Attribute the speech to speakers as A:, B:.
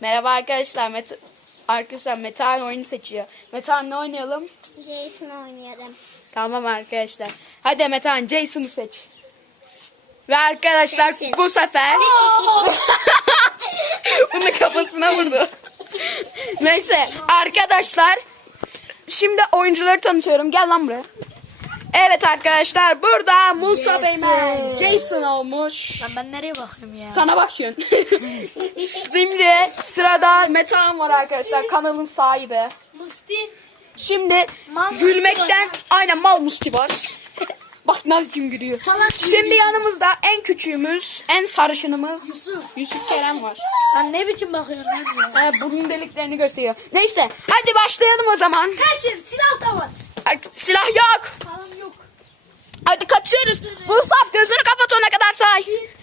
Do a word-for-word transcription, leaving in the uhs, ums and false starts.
A: Merhaba arkadaşlar. Mete arkadaşlar Metehan oyunu seçiyor. Metehan ne oynayalım?
B: Jason oynuyorum.
A: Tamam arkadaşlar. Hadi Metehan Jason'ı seç. Ve arkadaşlar
B: Jason.
A: bu sefer bunu kafasına vurdu. Neyse arkadaşlar şimdi oyuncuları tanıtıyorum. Gel lan buraya. Evet arkadaşlar burada Musa
B: Jason.
A: Beymen Jason olmuş.
B: Lan ben nereye bakıyorum ya?
A: Sana bakıyorsun. Şimdi sırada Metehan var arkadaşlar, kanalın sahibi.
B: Musti.
A: Şimdi
B: Mal Musti
A: gülmekten
B: var.
A: aynen mal Musti var. Bak ne biçim gülüyor.
B: Salak
A: Şimdi
B: gülüyor.
A: yanımızda en küçüğümüz, en sarışınımız Yusuf, Yusuf Kerem var.
B: Lan ne biçim bakıyorsun lan ya?
A: Ha, burun deliklerini gösteriyor. Neyse hadi başlayalım o zaman.
B: Kaçın, silah da var.
A: Ay, silah yok.
B: Falan yok.
A: Hadi kaçıyoruz. Musab gözünü kapat, ona kadar say.